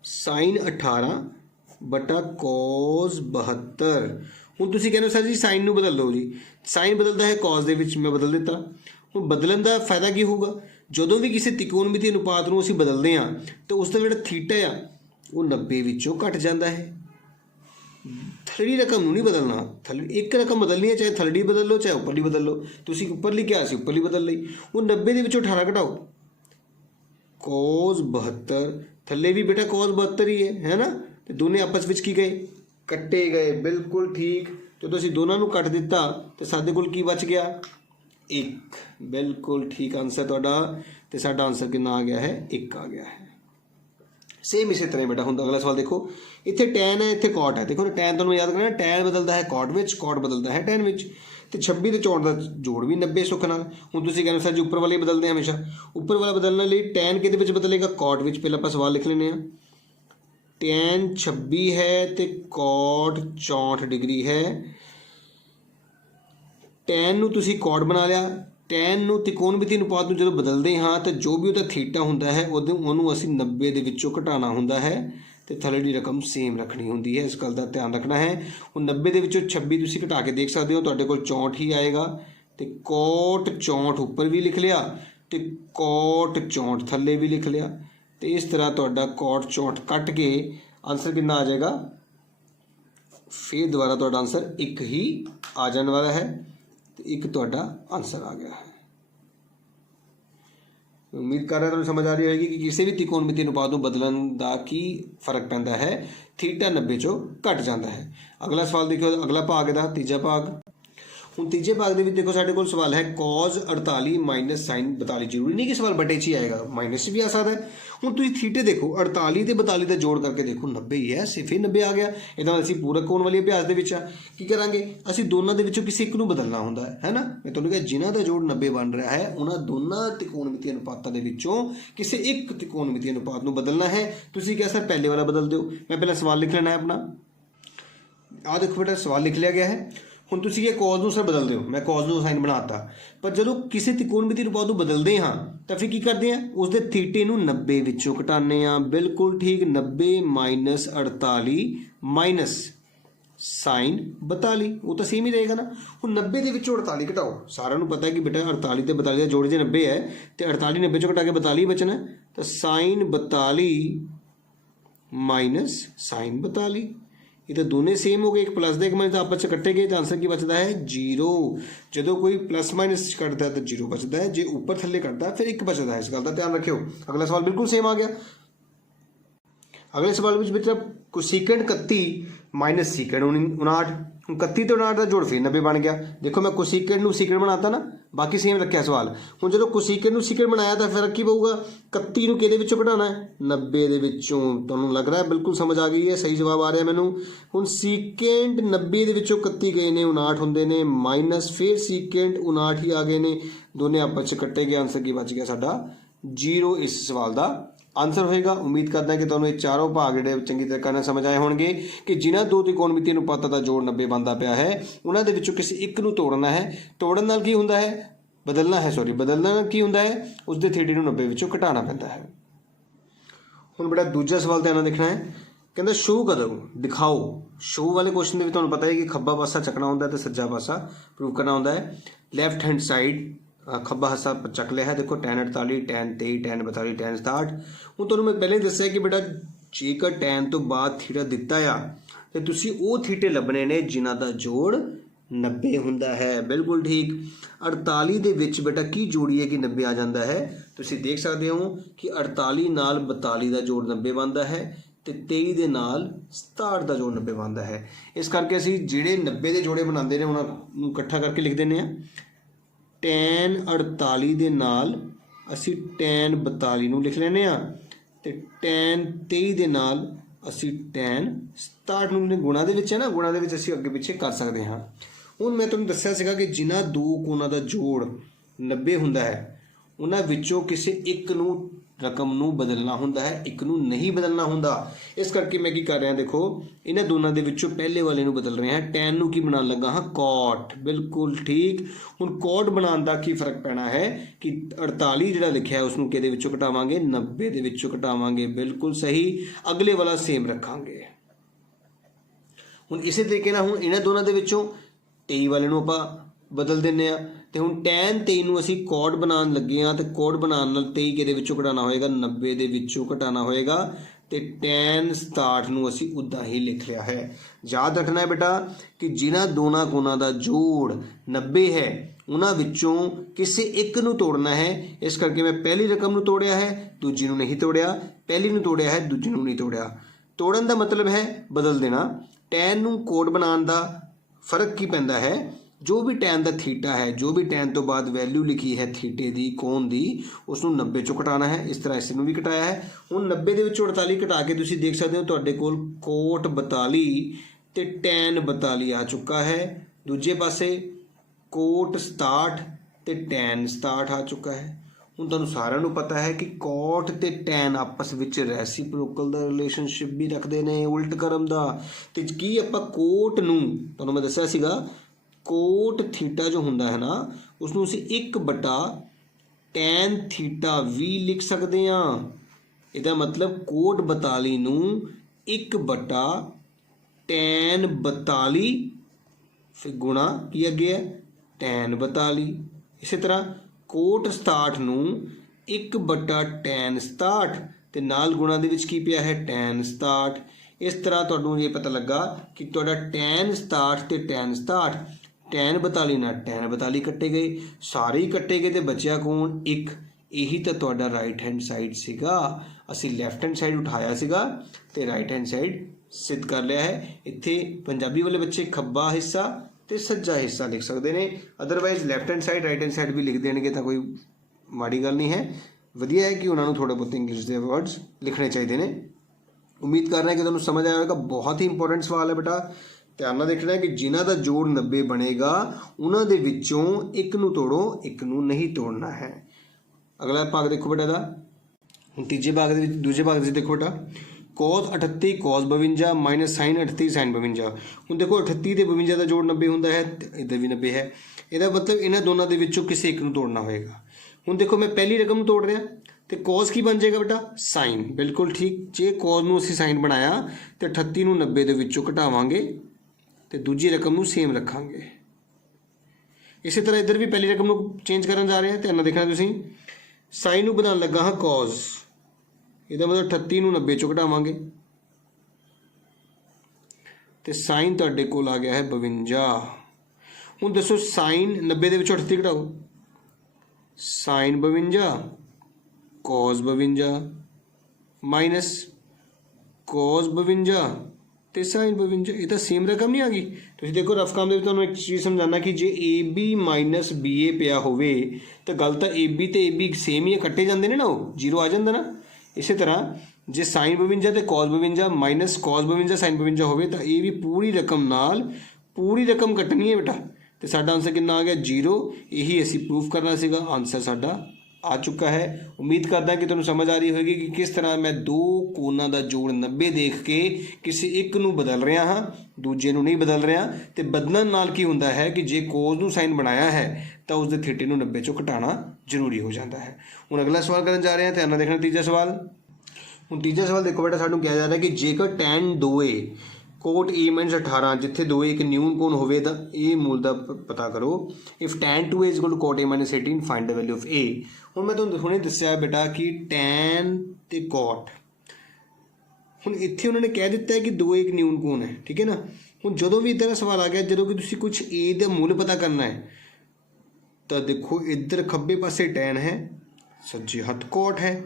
साइन 18 बटा कॉस 72। ਹੁਣ ਤੁਸੀਂ ਕਹਿੰਦੇ ਹੋ ਸਰ ਜੀ ਸਾਈਨ ਨੂੰ ਬਦਲ ਦਿਓ ਜੀ, ਸਾਈਨ ਬਦਲਦਾ ਹੈ ਕੌਸ ਦੇ ਵਿੱਚ, ਮੈਂ ਬਦਲ ਦਿੱਤਾ। ਹੁਣ ਬਦਲਣ ਦਾ ਫਾਇਦਾ ਕੀ ਹੋਊਗਾ, ਜਦੋਂ ਵੀ ਕਿਸੇ ਤਿਕੋਣਮਿਤੀ ਅਨੁਪਾਤ ਨੂੰ ਅਸੀਂ ਬਦਲਦੇ ਹਾਂ ਤਾਂ ਉਸ ਦਾ ਜਿਹੜਾ ਥੀਟਾ ਆ ਉਹ 90 ਵਿੱਚੋਂ ਘਟ ਜਾਂਦਾ ਹੈ। ਥਰਡੀ ਰਕਮ ਨੂੰ ਨਹੀਂ ਬਦਲਣਾ, ਇੱਕ ਰਕਮ ਬਦਲਣੀ ਹੈ, ਚਾਹੇ ਥਰਡੀ ਬਦਲ ਲਓ ਚਾਹੇ ਉੱਪਰਲੀ ਬਦਲ ਲਓ। ਤੁਸੀਂ ਉੱਪਰਲੀ ਕਿਹਾ ਸੀ ਉੱਪਰਲੀ ਬਦਲ ਲਈ। ਉਹ 90 ਦੇ ਵਿੱਚੋਂ 18 ਘਟਾਓ, cos 72, ਥੱਲੇ ਵੀ ਬੇਟਾ cos 72 ਹੀ ਹੈ ਨਾ, ਤੇ ਦੋਨੇ ਆਪਸ ਵਿੱਚ ਕੀ ਗਏ, ਕੱਟੇ ਗਏ। ਬਿਲਕੁਲ ਠੀਕ। ਜਦੋਂ ਅਸੀਂ ਦੋਨਾਂ ਨੂੰ ਕੱਟ ਦਿੱਤਾ ਤਾਂ ਸਾਡੇ ਕੋਲ ਕੀ ਬਚ ਗਿਆ, 1। ਬਿਲਕੁਲ ਠੀਕ ਆਨਸਰ ਤੁਹਾਡਾ, ਤੇ ਸਾਡਾ ਆਨਸਰ ਕਿੰਨਾ ਆ ਗਿਆ ਹੈ, 1 ਆ ਗਿਆ ਹੈ। ਸੇਮ ਇਸੇ ਤਰ੍ਹਾਂ ਬੇਟਾ ਹੁੰਦਾ। ਅਗਲਾ ਸਵਾਲ ਦੇਖੋ, ਇੱਥੇ ਟੈਨ ਹੈ, ਇੱਥੇ ਕੌਟ ਹੈ। ਦੇਖੋ ਟੈਨ ਤੁਹਾਨੂੰ ਯਾਦ ਕਰਨਾ, ਟੈਨ ਬਦਲਦਾ ਹੈ ਕੌਟ ਵਿੱਚ, ਕੌਟ ਬਦਲਦਾ ਹੈ ਟੈਨ ਵਿੱਚ, ਤੇ 26 ਤੇ 64 ਦਾ ਜੋੜ ਵੀ 90 ਸੁੱਖ ਨਾਲ। ਹੁਣ ਤੁਸੀਂ ਕਹਿੰਦੇ ਸਰ ਜੀ ਉੱਪਰ ਵਾਲੇ ਬਦਲਦੇ ਹਮੇਸ਼ਾ, ਉੱਪਰ ਵਾਲਾ ਬਦਲਣ ਲਈ ਟੈਨ ਕਿਹਦੇ ਵਿੱਚ ਬਦਲੇਗਾ, ਕੌਟ ਵਿੱਚ। ਪਹਿਲਾਂ ਆਪਾਂ ਸਵਾਲ ਲਿਖ ਲੈਂਦੇ ਹਾਂ, ਟੈਨ 26 ਹੈ ਤੇ ਕੌਟ 64 ਡਿਗਰੀ ਹੈ। ਟੈਨ ਨੂੰ ਤੁਸੀਂ ਕੌਟ ਬਣਾ ਲਿਆ, ਟੈਨ ਨੂੰ ਤਿਕੋਣਮਿਤੀ ਅਨੁਪਾਤ ਨੂੰ ਜਦੋਂ ਬਦਲਦੇ ਹਾਂ ਤਾਂ ਜੋ ਵੀ ਉਹਦਾ ਥੀਟਾ ਹੁੰਦਾ ਹੈ ਉਹਨੂੰ ਅਸੀਂ 90 ਦੇ ਵਿੱਚੋਂ ਘਟਾਉਣਾ ਹੁੰਦਾ ਹੈ, ਤੇ ਥੱਲੇ ਦੀ ਰਕਮ ਸੇਮ ਰੱਖਣੀ ਹੁੰਦੀ ਹੈ। ਇਸ ਗੱਲ ਦਾ ਧਿਆਨ ਰੱਖਣਾ ਹੈ। ਹੁਣ 90 ਦੇ ਵਿੱਚੋਂ 26 ਤੁਸੀਂ ਘਟਾ ਕੇ ਦੇਖ ਸਕਦੇ ਹੋ, ਤੁਹਾਡੇ ਕੋਲ 64 ਹੀ ਆਏਗਾ, ਤੇ ਕੋਟ 64 ਉੱਪਰ ਵੀ ਲਿਖ ਲਿਆ ਤੇ ਕੋਟ 64 ਥੱਲੇ ਵੀ ਲਿਖ ਲਿਆ, ਤੇ ਇਸ ਤਰ੍ਹਾਂ ਤੁਹਾਡਾ ਕੋਟ 64 ਕੱਟ ਕੇ ਆਨਸਰ ਕਿੰਨਾ ਆ ਜਾਏਗਾ, ਫਿਰ ਦੁਬਾਰਾ ਤੁਹਾਡਾ ਆਨਸਰ 1 ਹੀ ਆ ਜਾਣ ਵਾਲਾ ਹੈ, ਤੇ 1 ਤੁਹਾਡਾ ਆਨਸਰ ਆ ਗਿਆ ਹੈ। ਉਮੀਦ ਕਰ ਰਿਹਾ ਤੁਹਾਨੂੰ ਸਮਝ ਆ ਰਹੀ ਹੋਏਗੀ ਕਿ ਕਿਸੇ ਵੀ ਤਿਕੋਣਮਿਤੀ ਅਨੁਪਾਤ ਨੂੰ ਬਦਲਣ ਦਾ ਕੀ ਫਰਕ ਪੈਂਦਾ ਹੈ, ਥੀਟਾ 90 ਚੋਂ ਘਟ ਜਾਂਦਾ ਹੈ। ਅਗਲਾ ਸਵਾਲ ਦੇਖੋ, ਅਗਲਾ ਭਾਗ ਦਾ ਤੀਜਾ ਭਾਗ। ਹੁਣ ਤੀਜੇ ਭਾਗ ਦੇ ਵਿੱਚ ਦੇਖੋ ਸਾਡੇ ਕੋਲ ਸਵਾਲ ਹੈ cos 48 ਮਾਈਨਸ ਸਾਈਨ 42। ਜ਼ਰੂਰੀ ਨਹੀਂ ਕਿ ਸਵਾਲ ਬਟੇ 'ਚ ਹੀ ਆਏਗਾ, ਮਾਈਨਸ ਵੀ ਆ ਸਕਦਾ ਹੈ। ਹੁਣ ਤੁਸੀਂ ਥੀਟੇ ਦੇਖੋ, 48 ਤੇ 42 ਦਾ ਜੋੜ ਕਰਕੇ ਦੇਖੋ 90 ਹੀ ਹੈ, ਸਿਰਫ 90 ਆ ਗਿਆ। ਇਹਦਾ ਅਸੀਂ ਪੂਰਕ ਕੋਣ ਵਾਲੀ ਅਭਿਆਸ ਦੇ ਵਿੱਚ ਆ ਕੀ ਕਰਾਂਗੇ, ਅਸੀਂ ਦੋਨਾਂ ਦੇ ਵਿੱਚੋਂ ਕਿਸੇ ਇੱਕ ਨੂੰ ਬਦਲਣਾ ਹੁੰਦਾ ਹੈ ਨਾ। ਮੈਂ ਤੁਹਾਨੂੰ ਕਿਹਾ ਜਿਨ੍ਹਾਂ ਦਾ ਜੋੜ 90 ਬਣ ਰਿਹਾ ਹੈ ਉਹਨਾਂ ਦੋਨਾਂ ਤਿਕੋਣਮਿਤੀ ਅਨੁਪਾਤਾਂ ਦੇ ਵਿੱਚੋਂ ਕਿਸੇ ਇੱਕ ਤਿਕੋਣਮਿਤੀ ਅਨੁਪਾਤ ਨੂੰ ਬਦਲਣਾ ਹੈ। ਤੁਸੀਂ ਕਿਹਾ ਸਰ ਪਹਿਲੇ ਵਾਲਾ ਬਦਲ ਦਿਓ, ਮੈਂ ਪਹਿਲਾਂ ਸਵਾਲ ਲਿਖ ਲੈਣਾ ਹੈ ਆਪਣਾ। ਆਹ ਦੇਖੋ ਬੇਟਾ ਸਵਾਲ ਲਿਖ ਲਿਆ ਗਿਆ ਹੈ। ਹੁਣ ਤੁਸੀਂ ਇਹ cos ਨੂੰ ਸਰ ਬਦਲ ਦਿਓ, ਮੈਂ cos ਨੂੰ ਸਾਈਨ ਬਣਾਤਾ, ਪਰ ਜਦੋਂ ਕਿਸੇ ਤਿਕੋਣਮਿਤੀ ਅਨੁਪਾਤ ਨੂੰ ਬਦਲਦੇ ਹਾਂ ਤਾਂ ਫਿਰ ਕੀ ਕਰਦੇ ਹਾਂ, ਉਸਦੇ ਥੀਟੇ ਨੂੰ 90 ਵਿੱਚੋਂ ਘਟਾਉਂਦੇ ਹਾਂ। ਬਿਲਕੁਲ ਠੀਕ, 90 ਮਾਈਨਸ 48 ਮਾਈਨਸ ਸਾਈਨ 42, ਉਹ ਤਾਂ ਸੇਮ ਹੀ ਰਹੇਗਾ ਨਾ। ਹੁਣ 90 ਦੇ ਵਿੱਚੋਂ 48 ਘਟਾਓ, ਸਾਰਿਆਂ ਨੂੰ ਪਤਾ ਹੈ ਕਿ ਬੇਟਾ 48 ਤੇ 42 ਦਾ ਜੋੜ ਜੇ 90 ਹੈ ਤੇ 48 90 ਚੋਂ ਘਟਾ ਕੇ 42 ਬਚਣਾ, ਤਾਂ ਸਾਈਨ 42 ਮਾਈਨਸ ਸਾਈਨ 42, ਇਹ ਤਾਂ ਦੋਨੇ ਸੇਮ ਹੋ ਗਏ, ਇੱਕ ਪਲੱਸ ਦੇ ਇੱਕ ਮਾਈਨਸ ਆਪਸ 'ਚ ਕੱਟੇ ਗਏ ਤਾਂ ਆਨਸਰ ਕੀ ਬਚਦਾ ਹੈ, 0। ਜਦੋਂ ਕੋਈ ਪਲੱਸ ਮਾਈਨਸ ਕੱਟਦਾ ਤਾਂ 0 ਬਚਦਾ ਹੈ, ਜੇ ਉੱਪਰ ਥੱਲੇ ਕੱਟਦਾ ਫਿਰ 1 ਬਚਦਾ ਹੈ। ਇਸ ਗੱਲ ਦਾ ਧਿਆਨ ਰੱਖਿਓ। ਅਗਲਾ ਸਵਾਲ ਬਿਲਕੁਲ ਸੇਮ ਆ ਗਿਆ। ਅਗਲੇ ਸਵਾਲ ਵਿੱਚ ਬੱਚਾ ਕੋਸੀਕੈਂਟ 31 ਮਾਈਨਸ ਸੀਕੈਂਟ 59, 31 ਤੇ 59 ਦਾ ਜੋੜ ਫਿਰ 90 ਬਣ ਗਿਆ। ਦੇਖੋ ਮੈਂ ਕੋਸੀਕੈਂਟ ਨੂੰ ਸੀਕੈਂਟ ਬਣਾਤਾ ਨਾ, ਬਾਕੀ ਸੇਮ ਰੱਖਿਆ ਸਵਾਲ। ਹੁਣ ਜਦੋਂ ਕੋਸੀਕੈਂਟ ਨੂੰ ਸੀਕੈਂਟ ਬਣਾਇਆ ਤਾਂ ਫਰਕ ਕੀ ਪਊਗਾ, 31 ਨੂੰ ਕਿਹਦੇ ਵਿੱਚੋਂ ਘਟਾਉਣਾ ਹੈ, 90 ਦੇ ਵਿੱਚੋਂ। ਤੁਹਾਨੂੰ ਲੱਗ ਰਿਹਾ ਬਿਲਕੁਲ ਸਮਝ ਆ ਗਈ ਹੈ, ਸਹੀ ਜਵਾਬ ਆ ਰਿਹਾ ਮੈਨੂੰ। ਹੁਣ ਸੀਕੈਂਟ 90 ਦੇ ਵਿੱਚੋਂ 31 ਗਏ ਨੇ 59 ਹੁੰਦੇ ਨੇ, ਮਾਈਨਸ ਫਿਰ ਸੀਕੈਂਟ 59 ਹੀ ਆ ਗਏ ਨੇ, ਦੋਨੇ ਆਪਸ 'ਚ ਕੱਟੇ ਗਏ, ਆਨਸਰ ਕੀ ਬਚ ਗਿਆ ਸਾਡਾ, 0 ਇਸ ਸਵਾਲ ਦਾ ਆਨਸਰ ਹੋਏਗਾ। ਉਮੀਦ ਕਰਦਾ ਕਿ ਤੁਹਾਨੂੰ ਇਹ ਚਾਰੋਂ ਭਾਗ ਜਿਹੜੇ ਚੰਗੀ ਤਰ੍ਹਾਂ ਨਾਲ ਸਮਝ ਆਏ ਹੋਣਗੇ ਕਿ ਜਿਨ੍ਹਾਂ ਦੋ ਤਿਕੋਣਮਿਤੀ ਅਨੁਪਾਤਾਂ ਦਾ ਜੋੜ 90 ਬਣਦਾ ਪਿਆ ਹੈ ਉਹਨਾਂ ਦੇ ਵਿੱਚੋਂ ਕਿਸੇ ਇੱਕ ਨੂੰ ਤੋੜਨਾ ਹੈ। ਤੋੜਨ ਨਾਲ ਕੀ ਹੁੰਦਾ ਹੈ, ਬਦਲਣਾ ਕੀ ਹੁੰਦਾ ਹੈ, ਉਸਦੇ ਥੀਟੇ ਨੂੰ 90 ਵਿੱਚੋਂ ਘਟਾਉਣਾ ਪੈਂਦਾ ਹੈ। ਹੁਣ ਬੇਟਾ ਦੂਜਾ ਸਵਾਲ ਧਿਆਨ ਨਾਲ ਦੇਖਣਾ ਹੈ, ਕਹਿੰਦਾ ਸ਼ੋਅ ਕਰੋ, ਦਿਖਾਓ। ਸ਼ੋਅ ਵਾਲੇ ਕੁਐਸਚਨ ਦੇ ਵਿੱਚ ਤੁਹਾਨੂੰ ਪਤਾ ਹੈ ਕਿ ਖੱਬਾ ਪਾਸਾ ਚੱਕਣਾ ਹੁੰਦਾ ਤੇ ਸੱਜਾ ਪਾਸਾ ਪ੍ਰੂਵ ਕਰਨਾ ਹੁੰਦਾ ਹੈ। ਲੈਫਟ ਹੈਂਡ ਸਾਈਡ ਖੱਬਾ ਹਿੱਸਾ ਚੱਕ ਲਿਆ ਹੈ। ਦੇਖੋ tan 48, tan 23, tan 42, tan 67। ਹੁਣ ਤੁਹਾਨੂੰ ਮੈਂ ਪਹਿਲਾਂ ਹੀ ਦੱਸਿਆ ਕਿ ਬੇਟਾ ਜੇਕਰ tan ਤੋਂ ਬਾਅਦ ਥੀਟਾ ਦਿੱਤਾ ਆ ਤੇ ਤੁਸੀਂ ਉਹ ਥੀਟੇ ਲੱਭਣੇ ਨੇ ਜਿਨ੍ਹਾਂ ਦਾ ਜੋੜ 90 ਹੁੰਦਾ ਹੈ। ਬਿਲਕੁਲ ਠੀਕ। 48 ਦੇ ਵਿੱਚ ਬੇਟਾ ਕੀ ਜੋੜੀਏ ਕਿ 90 ਆ ਜਾਂਦਾ ਹੈ, ਤੁਸੀਂ ਦੇਖ ਸਕਦੇ ਹੋ ਕਿ 48 ਨਾਲ 42 ਦਾ ਜੋੜ 90 ਬਣਦਾ ਹੈ ਤੇ 23 ਦੇ ਨਾਲ 67 ਦਾ ਜੋੜ 90 ਬਣਦਾ ਹੈ। ਇਸ ਕਰਕੇ ਅਸੀਂ ਜਿਹੜੇ 90 ਦੇ ਜੋੜੇ ਬਣਾਉਂਦੇ ਨੇ ਉਹਨਾਂ ਨੂੰ ਇਕੱਠਾ ਕਰਕੇ ਲਿਖ ਦਿੰਦੇ ਹਾਂ। tan 48 ਦੇ ਨਾਲ ਅਸੀਂ tan 42 ਨੂੰ ਲਿਖ ਲੈਂਦੇ ਹਾਂ ਤੇ tan 23 ਦੇ ਨਾਲ ਅਸੀਂ tan 67 ਨੂੰ ਗੁਣਾ ਦੇ ਵਿੱਚ ਹੈ ਨਾ, ਗੁਣਾ ਦੇ ਵਿੱਚ ਅਸੀਂ ਅੱਗੇ ਪਿੱਛੇ ਕਰ ਸਕਦੇ ਹਾਂ। ਹੁਣ ਮੈਂ ਤੁਹਾਨੂੰ ਦੱਸਿਆ ਸੀਗਾ ਕਿ ਜਿਨ੍ਹਾਂ ਦੋ ਕੋਣਾਂ ਦਾ ਜੋੜ 90 ਹੁੰਦਾ ਹੈ ਉਹਨਾਂ ਵਿੱਚੋਂ ਕਿਸੇ ਇੱਕ ਨੂੰ ਰਕਮ ਨੂੰ ਬਦਲਣਾ ਹੁੰਦਾ ਹੈ, ਇੱਕ ਨੂੰ ਨਹੀਂ ਬਦਲਣਾ ਹੁੰਦਾ। ਇਸ ਕਰਕੇ ਮੈਂ ਕੀ ਕਰ ਰਿਹਾ, ਦੇਖੋ ਇਹਨਾਂ ਦੋਨਾਂ ਦੇ ਵਿੱਚੋਂ ਪਹਿਲੇ ਵਾਲੇ ਨੂੰ ਬਦਲ ਰਿਹਾ। tan ਨੂੰ ਕੀ ਬਣਾਉਣ ਲੱਗਾ ਹਾਂ, cot। ਬਿਲਕੁਲ ਠੀਕ। ਹੁਣ cot ਬਣਾਉਣ ਦਾ ਕੀ ਫਰਕ ਪੈਣਾ ਹੈ ਕਿ 48 ਜਿਹੜਾ ਲਿਖਿਆ ਉਸ ਨੂੰ ਕਿਹਦੇ ਵਿੱਚੋਂ ਘਟਾਵਾਂਗੇ, 90 ਦੇ ਵਿੱਚੋਂ ਘਟਾਵਾਂਗੇ। ਬਿਲਕੁਲ ਸਹੀ। ਅਗਲੇ ਵਾਲਾ ਸੇਮ ਰੱਖਾਂਗੇ। ਹੁਣ ਇਸੇ ਤਰੀਕੇ ਨਾਲ ਹੁਣ ਇਹਨਾਂ ਦੋਨਾਂ ਦੇ ਵਿੱਚੋਂ 23 ਵਾਲੇ ਨੂੰ ਆਪਾਂ ਬਦਲ ਦਿੰਦੇ ਆ ਤੇ ਹੁਣ tan 23 ਨੂੰ ਅਸੀਂ ਕੋਡ ਬਣਾਉਣ ਲੱਗੇ ਆ ਤੇ ਕੋਡ ਬਣਾਉਣ ਨਾਲ 23 ਕਿਹਦੇ ਵਿੱਚੋਂ ਘਟਾਉਣਾ ਹੋਏਗਾ 90 ਦੇ ਵਿੱਚੋਂ ਘਟਾਉਣਾ ਹੋਏਗਾ ਤੇ tan 67 ਨੂੰ ਅਸੀਂ ਉੱਦਾਂ ਹੀ ਲਿਖ ਲਿਆ ਹੈ। ਯਾਦ ਰੱਖਣਾ ਹੈ ਬੇਟਾ ਕਿ ਜਿਨ੍ਹਾਂ ਦੋਨਾਂ ਕੋਣਾਂ ਦਾ ਜੋੜ 90 ਹੈ ਉਹਨਾਂ ਵਿੱਚੋਂ ਕਿਸੇ ਇੱਕ ਨੂੰ ਤੋੜਨਾ ਹੈ। ਇਸ ਕਰਕੇ ਮੈਂ ਪਹਿਲੀ ਰਕਮ ਨੂੰ ਤੋੜਿਆ ਹੈ, ਦੂਜੀ ਨੂੰ ਨਹੀਂ ਤੋੜਿਆ, ਪਹਿਲੀ ਨੂੰ ਤੋੜਿਆ ਹੈ, ਦੂਜੀ ਨੂੰ ਨਹੀਂ ਤੋੜਿਆ। ਤੋੜਨ ਦਾ ਮਤਲਬ ਹੈ ਬਦਲ ਦੇਣਾ। tan ਨੂੰ ਕੋਡ ਬਣਾਉਣ ਦਾ ਫਰਕ ਕੀ ਪੈਂਦਾ ਹੈ, ਜੋ ਵੀ tan ਦਾ ਥੀਟਾ ਹੈ, ਜੋ ਵੀ tan ਤੋਂ ਬਾਅਦ ਵੈਲਿਊ ਲਿਖੀ ਹੈ ਥੀਟੇ ਦੀ ਕੋਣ ਦੀ, ਉਸ ਨੂੰ 90 ਚੋਂ ਘਟਾਉਣਾ ਹੈ। ਇਸ ਤਰ੍ਹਾਂ ਇਸ ਨੂੰ ਵੀ ਘਟਾਇਆ ਹੈ। ਹੁਣ 90 ਦੇ ਵਿੱਚੋਂ 48 ਘਟਾ ਕੇ ਤੁਸੀਂ ਦੇਖ ਸਕਦੇ ਹੋ ਤੁਹਾਡੇ ਕੋਲ ਕੋਟ 42 ਤੇ tan 42 ਆ ਚੁੱਕਾ ਹੈ। ਦੂਜੇ ਪਾਸੇ ਕੋਟ 67 ਤੇ tan 67 ਆ ਚੁੱਕਾ ਹੈ। ਹੁਣ ਤੁਹਾਨੂੰ ਸਾਰਿਆਂ ਨੂੰ ਪਤਾ ਹੈ ਕਿ ਕੋਟ ਤੇ tan ਆਪਸ ਵਿੱਚ ਰੈਸੀਪ੍ਰੋਕਲ ਦਾ ਰਿਲੇਸ਼ਨਸ਼ਿਪ ਵੀ ਰੱਖਦੇ ਨੇ, ਉਲਟ ਕਰਮ ਦਾ। ਤੇ ਕੀ ਆਪਾਂ ਕੋਟ ਨੂੰ, ਤੁਹਾਨੂੰ ਮੈਂ ਦੱਸਿਆ ਸੀਗਾ, ਕੋਟ ਥੀਟਾ ਜੋ ਹੁੰਦਾ ਹੈ ਨਾ, ਉਸ ਨੂੰ ਅਸੀਂ 1/tan ਥੀਟਾ ਵੀ ਲਿਖ ਸਕਦੇ ਹਾਂ। ਇਹਦਾ ਮਤਲਬ ਕੋਟ 42 ਨੂੰ 1/tan 42 ਫਿਰ ਗੁਣਾ ਕੀ ਅੱਗੇ ਹੈ tan 42। ਇਸੇ ਤਰ੍ਹਾਂ ਕੋਟ 67 ਨੂੰ 1/tan 67 ਤੇ ਨਾਲ ਗੁਣਾ ਦੇ ਵਿੱਚ ਕੀ ਪਿਆ ਹੈ tan 67। ਇਸ ਤਰ੍ਹਾਂ ਤੁਹਾਨੂੰ ਇਹ ਪਤਾ ਲੱਗਾ ਕਿ ਤੁਹਾਡਾ tan 67 ਤੇ tan 67 tan 42 ਨਾਲ tan 42 ਕੱਟੇ ਗਏ, ਸਾਰੇ ਹੀ ਕੱਟੇ ਗਏ ਤੇ ਬਚਿਆ ਕੌਣ 1। ਇਹੀ ਤਾਂ ਤੁਹਾਡਾ ਰਾਈਟ ਹੈਂਡ ਸਾਈਡ ਸੀਗਾ। ਅਸੀਂ ਲੈਫਟ ਹੈਂਡ ਸਾਈਡ ਉਠਾਇਆ ਸੀਗਾ ਤੇ ਰਾਈਟ ਹੈਂਡ ਸਾਈਡ ਸਿੱਧ ਕਰ ਲਿਆ ਹੈ। ਇੱਥੇ ਪੰਜਾਬੀ ਵਾਲੇ ਬੱਚੇ ਖੱਬਾ ਹਿੱਸਾ ਤੇ ਸੱਜਾ ਹਿੱਸਾ ਲਿਖ ਸਕਦੇ ਨੇ, otherwise left hand side right hand side ਵੀ ਲਿਖ ਦੇਣਗੇ ਤਾਂ ਕੋਈ ਮਾੜੀ ਗੱਲ ਨਹੀਂ ਹੈ। ਵਧੀਆ ਹੈ ਕਿ ਉਹਨਾਂ ਨੂੰ ਥੋੜ੍ਹਾ ਬਹੁਤ ਇੰਗਲਿਸ਼ ਦੇ ਵਰਡਸ ਲਿਖਣੇ ਚਾਹੀਦੇ ਨੇ। ਉਮੀਦ ਕਰ ਰਹੇ ਕਿ ਤੁਹਾਨੂੰ ਸਮਝ ਆਇਆ ਹੋਵੇਗਾ। ਬਹੁਤ ਹੀ ਇੰਪੋਰਟੈਂਟ ਸਵਾਲ ਹੈ ਬੇਟਾ, ਧਿਆਨ ਨਾਲ ਦੇਖਣਾ ਹੈ ਕਿ ਜਿਨ੍ਹਾਂ ਦਾ ਜੋੜ 90 ਬਣੇਗਾ ਉਹਨਾਂ ਦੇ ਵਿੱਚੋਂ ਇੱਕ ਨੂੰ ਤੋੜੋ, ਇੱਕ ਨੂੰ ਨਹੀਂ ਤੋੜਨਾ ਹੈ। ਅਗਲਾ ਭਾਗ ਦੇਖੋ ਬੇਟਾ ਦਾ। ਹੁਣ ਤੀਜੇ ਭਾਗ ਦੇ ਵਿੱਚ, ਦੂਜੇ ਭਾਗ ਦੇ ਵਿੱਚ ਦੇਖੋ ਬੇਟਾ, cos 38 cos 52 minus sin 38 sin 52। ਹੁਣ ਦੇਖੋ 38 ਤੇ 52 ਦਾ ਜੋੜ 90 ਹੁੰਦਾ ਹੈ, ਇੱਧਰ ਵੀ 90 ਹੈ। ਇਹਦਾ ਮਤਲਬ ਇਹਨਾਂ ਦੋਨਾਂ ਦੇ ਵਿੱਚੋਂ ਕਿਸੇ ਇੱਕ ਨੂੰ ਤੋੜਨਾ ਹੋਏਗਾ। ਹੁਣ ਦੇਖੋ ਮੈਂ ਪਹਿਲੀ ਰਕਮ ਨੂੰ ਤੋੜ ਰਿਹਾ ਤੇ cos ਕੀ ਬਣ ਜਾਏਗਾ ਬੇਟਾ sin। ਬਿਲਕੁਲ ਠੀਕ। ਜੇ cos ਨੂੰ ਅਸੀਂ sin ਬਣਾਇਆ ਤੇ 38 ਨੂੰ 90 ਦੇ ਵਿੱਚੋਂ ਘਟਾਵਾਂਗੇ ਤੇ ਦੂਜੀ ਰਕਮ ਨੂੰ ਸੇਮ ਰੱਖਾਂਗੇ। ਇਸੇ ਤਰ੍ਹਾਂ ਇੱਧਰ ਵੀ ਪਹਿਲੀ ਰਕਮ ਨੂੰ ਚੇਂਜ ਕਰਨ ਜਾ ਰਹੇ ਹਾਂ। ਧਿਆਨ ਨਾਲ ਦੇਖਣਾ ਤੁਸੀਂ, sin ਨੂੰ ਬਣਾਉਣ ਲੱਗਾ ਹਾਂ cos, ਇਹਦਾ ਮਤਲਬ 38 ਨੂੰ 90 ਚੋਂ ਘਟਾਵਾਂਗੇ ਤੇ sin ਤੁਹਾਡੇ ਕੋਲ ਆ ਗਿਆ ਹੈ 52। ਹੁਣ ਦੱਸੋ sin 90 ਦੇ ਵਿੱਚੋਂ 38 ਘਟਾਓ, sin 52 cos 52 ਮਾਈਨਸ cos 52 ਤੇ sin 52। ਇਹ ਤਾਂ ਸੇਮ ਰਕਮ ਨਹੀਂ ਆ ਗਈ। ਤੁਸੀਂ ਦੇਖੋ ਰਫ ਕੰਮ ਦੇ ਵਿੱਚ ਤੁਹਾਨੂੰ ਇੱਕ ਚੀਜ਼ ਸਮਝਾਉਣਾ ਕਿ ਜੇ AB ਮਾਈਨਸ BA ਪਿਆ ਹੋਵੇ ਤਾਂ ਗੱਲ ਤਾਂ AB ਤੇ AB ਸੇਮ ਹੀ ਕੱਟੇ ਜਾਂਦੇ ਨੇ ਨਾ, ਉਹ 0 ਆ ਜਾਂਦਾ ਨਾ। ਇਸੇ ਤਰ੍ਹਾਂ ਜੇ sin 52 ਤੇ cos 52 ਮਾਈਨਸ cos 52 sin 52 ਹੋਵੇ ਤਾਂ ਇਹ ਵੀ ਪੂਰੀ ਰਕਮ ਨਾਲ ਪੂਰੀ ਰਕਮ ਕੱਟਣੀ ਹੈ ਬੇਟਾ। ਤੇ ਸਾਡਾ ਆਨਸਰ ਕਿੰਨਾ ਆ ਗਿਆ 0। ਇਹੀ ਅਸੀਂ ਪ੍ਰੂਫ ਕਰਨਾ ਸੀਗਾ। ਆਨਸਰ ਸਾਡਾ ਆ ਚੁੱਕਾ ਹੈ। ਉਮੀਦ ਕਰਦਾ ਕਿ ਤੁਹਾਨੂੰ ਸਮਝ ਆ ਰਹੀ ਹੋਵੇਗੀ ਕਿ ਕਿਸ ਤਰ੍ਹਾਂ ਮੈਂ ਦੋ ਕੋਣਾਂ ਦਾ ਜੋੜ 90 ਦੇਖ ਕੇ ਕਿਸੇ ਇੱਕ ਨੂੰ ਬਦਲ ਰਿਹਾ ਹਾਂ, ਦੂਜੇ ਨੂੰ ਨਹੀਂ ਬਦਲ ਰਿਹਾ। ਤੇ ਬਦਲਣ ਨਾਲ ਕੀ ਹੁੰਦਾ ਹੈ ਕਿ ਜੇ cos ਨੂੰ sin ਬਣਾਇਆ ਹੈ ਤਾਂ ਉਸਦੇ ਥੀਟੇ ਨੂੰ 90 ਚੋਂ ਘਟਾਉਣਾ ਜ਼ਰੂਰੀ ਹੋ ਜਾਂਦਾ ਹੈ। ਹੁਣ ਅਗਲਾ ਸਵਾਲ ਕਰਨ ਜਾ ਰਹੇ ਹਾਂ, ਧਿਆਨ ਨਾਲ ਦੇਖਣਾ। ਤੀਜਾ ਸਵਾਲ। ਹੁਣ ਤੀਜਾ ਸਵਾਲ ਦੇਖੋ ਬੇਟਾ, ਸਾਨੂੰ ਕਿਹਾ ਜਾ ਰਿਹਾ ਕਿ ਜੇਕਰ tan 2a ਕੋਟ a - 18 ਜਿੱਥੇ 2a ਇੱਕ ਨਿਊਨ ਕੋਣ ਹੋਵੇ ਤਾਂ ਇਹ ਮੂਲ ਦਾ ਪਤਾ ਕਰੋ। If tan 2a is equal to cot a - 18 find the value of a। ਹੁਣ ਮੈਂ ਤੁਹਾਨੂੰ ਹੁਣੇ ਦੱਸਿਆ ਬੇਟਾ ਕਿ tan ਤੇ cot, ਹੁਣ ਇੱਥੇ ਉਹਨਾਂ ਨੇ ਕਹਿ ਦਿੱਤਾ ਹੈ ਕਿ 2a ਇੱਕ ਨਿਊਨ ਕੋਣ ਹੈ, ਠੀਕ ਹੈ ਨਾ। ਹੁਣ ਜਦੋਂ ਵੀ ਇੱਦਾਂ ਦਾ ਸਵਾਲ ਆ ਗਿਆ, ਜਦੋਂ ਕਿ ਤੁਸੀਂ ਕੁਝ a ਦਾ ਮੁੱਲ ਪਤਾ ਕਰਨਾ ਹੈ ਤਾਂ ਦੇਖੋ ਇੱਧਰ ਖੱਬੇ ਪਾਸੇ tan ਹੈ, ਸੱਜੇ ਹੱਥ cot ਹੈ।